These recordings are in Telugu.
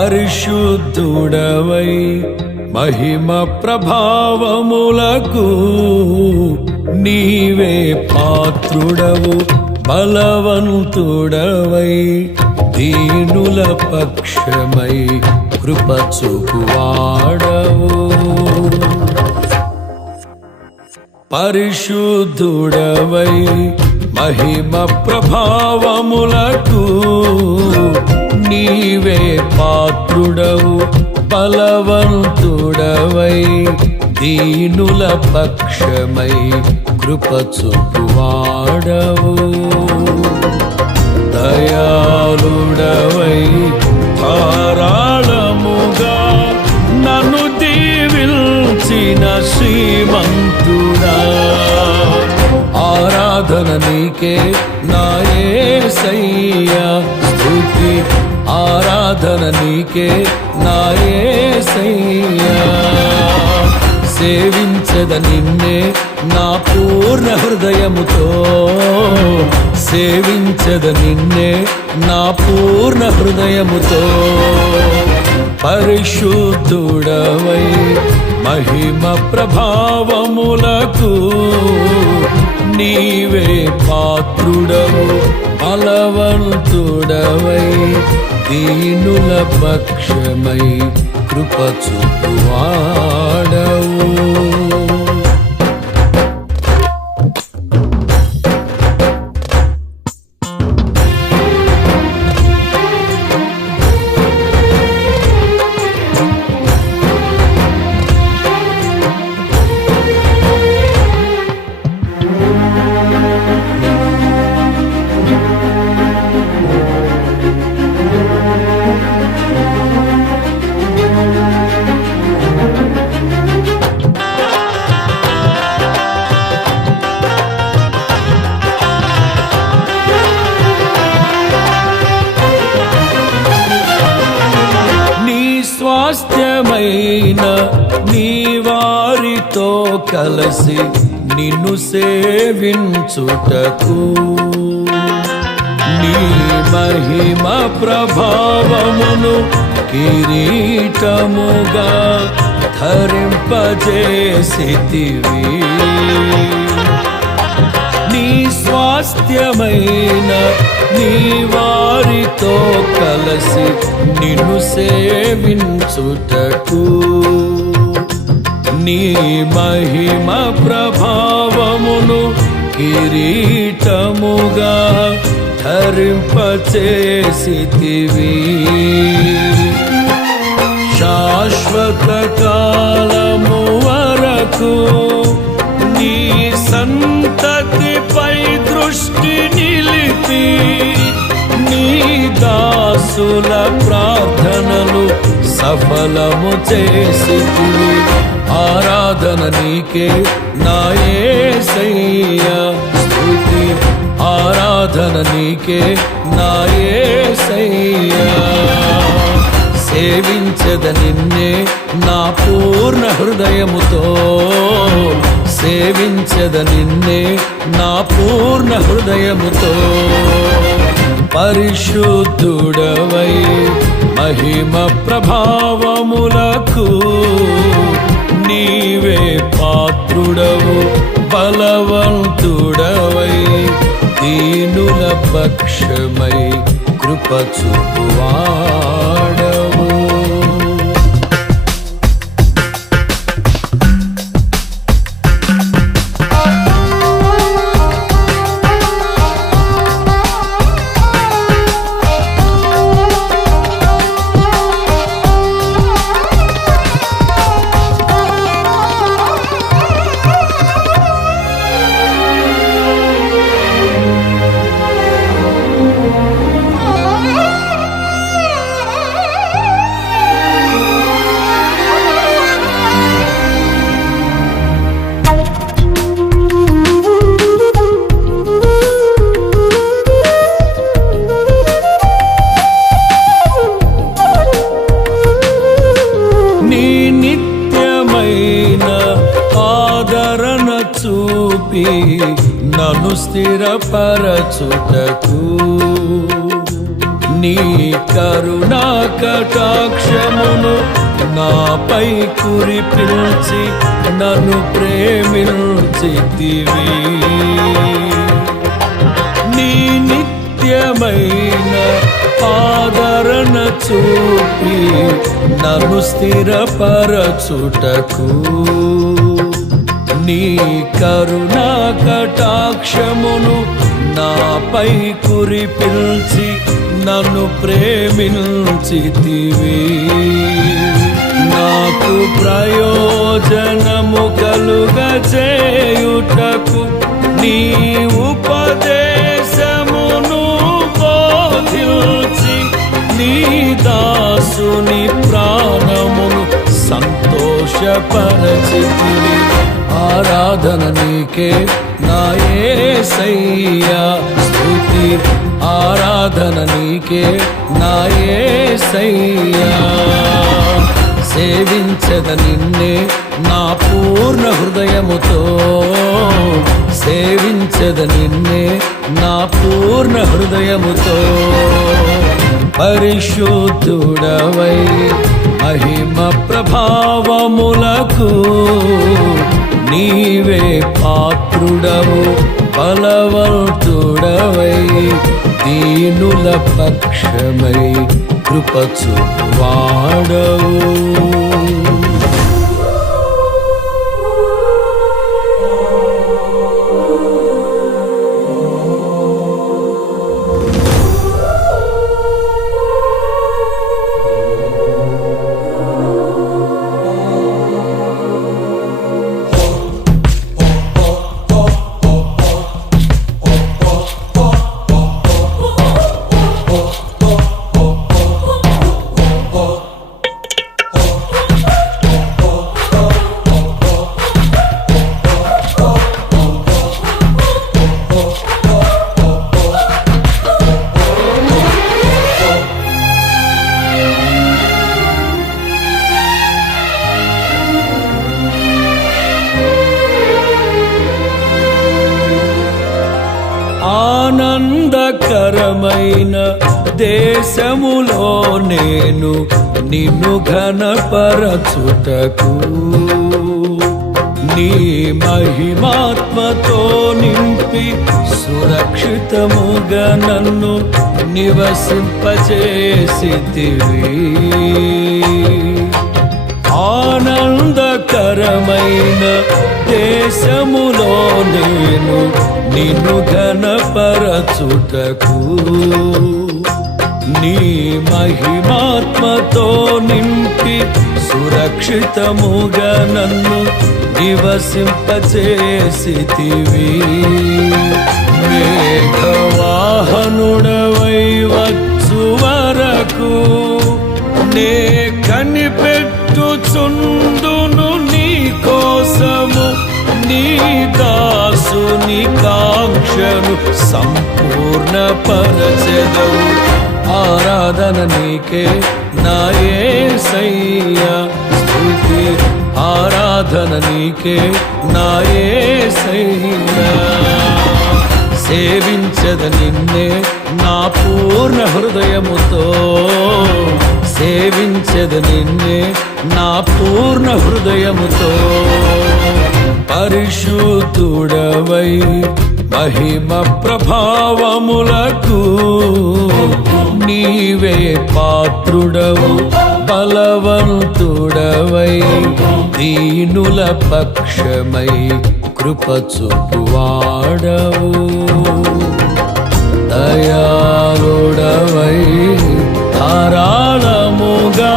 పరిశుద్ధుడవై మహిమ ప్రభావములకు నీవే పాత్రుడవు బలవంతుడవై దీనుల పక్షమై కృప చూపువాడవు పరిశుద్ధుడవై మహిమ ప్రభావములకు నీవే పాత్రుడవు బలవంతుడవై దీనుల పక్షమై కృప చూపువాడవు దయాళుడవై ధారాళముగా నన్ను దీవించిన శ్రీమంతుడా ఆరాధన నీకే నా యేసయ్యా స్తుతి ఆరాధన నీకే నా యేసయ్యా సేవించద నిన్నే నా పూర్ణ హృదయముతో సేవించద నిన్నే నా పూర్ణ హృదయముతో పరిశుద్ధుడవై మహిమ ప్రభావములకు నీవే పాత్రుడవు బలవంతుడవై దీనుల పక్షమై కృప చూపువాడవు స్వాస్థ్యమైన నీ వారితో కలసి నిన్ను సేవించుటకు నీ మహిమ ప్రభావమును కిరీటముగా ధరింపజేసితివి నీ స్వాస్థ్యమైన నీ వారితో కలసి నిన్ను సేవించుటకు నీ మహిమ ప్రభావమును కిరీటముగా ధరింపచేసితివి శాశ్వత కాలము వరకు నీ సంతతిపై దృష్టి నిలిపి నీ దాసుల ప్రార్థనలు సఫలము చేసితివి ఆరాధన నీకే నా యేసయ్యా స్తుతి ఆరాధన నీకే నా యేసయ్యా సేవించద నిన్నే నా పూర్ణ హృదయముతో సేవించద నిన్నే నా పూర్ణ హృదయముతో పరిశుద్ధుడవై మహిమ ప్రభావములకు నీవే పాత్రుడవు బలవంతుడవై దీనుల పక్షమై కృప చూపువాడవు నన్ను స్థిరపరచుటకు నీ కరుణా కటాక్షమును నాపై కురిపిల్చి నన్ను ప్రేమించితివి. నీ నిత్యమైన ఆదరణ చూపి నన్ను స్థిరపరచుటకు నీ కరుణా కటాక్షమును నాపై కురిపిల్చి నన్ను ప్రేమించితివి. నాకు ప్రయోజనము కలుగజేయుటకు నీ ఉపదేశమును బోధించి నీ దాసుని ప్రాణమును సంతోషపరచితివి. ఆరాధన నీకే నా యేసయ్యా, స్తుతి ఆరాధన నీకే నా యేసయ్యా. సేవించద నిన్నే నా పూర్ణ హృదయముతో, సేవించద నిన్నే నా పూర్ణ హృదయముతో. పరిశుద్ధుడవై మహిమ ప్రభావములకు నీవే పాత్రుడవు, బలవంతుడవై దీనుల పక్షమై కృప చూపువాడవు. ఆనందకరమైన దేశములో నేను నిన్ను ఘనపరచుటకు నీ మహిమాత్మతో నింపి సురక్షితముగా నన్ను నివసింపచేసితివి. ఆనందకరమైన దేశములో నేను నిన్ను ఘనపరచుటకు నీ మహిమాత్మతో నింపి సురక్షితముగా నన్ను నివసింపచేసితివి. మేఘవాహనుడవై వచ్చు వరకు నే కనిపెట్టుచుందును నీ కోసము, నీ దాసుని కాంక్షను సంపూర్ణపరచెదవు. ఆరాధన నీకే నా యేసయ్యా, స్తుతి ఆరాధన నీకే నా యేసయ్యా. సేవించద నిన్నే నా పూర్ణ హృదయముతో, సేవించద నిన్నే నా పూర్ణ హృదయముతో. పరిశుద్ధుడవై మహిమ ప్రభావములకు నీవే పాత్రుడవు, బలవంతుడవై దీనుల పక్షమై కృప చూపువాడవు. దయాళుడవై ధారాళముగా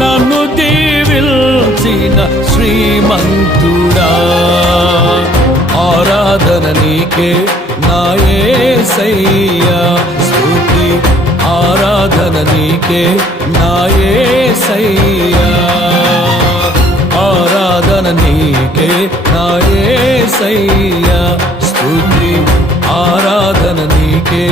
నన్ను దీవిల్చిన శ్రీమంతుడా, ఆరాధన నీకే నా యేసయ్యా, స్తుతి ఆరాధన నీకే నా యేసయ్యా. ఆరాధన నీకే నా యేసయ్యా, స్తుతి ఆరాధన నీకే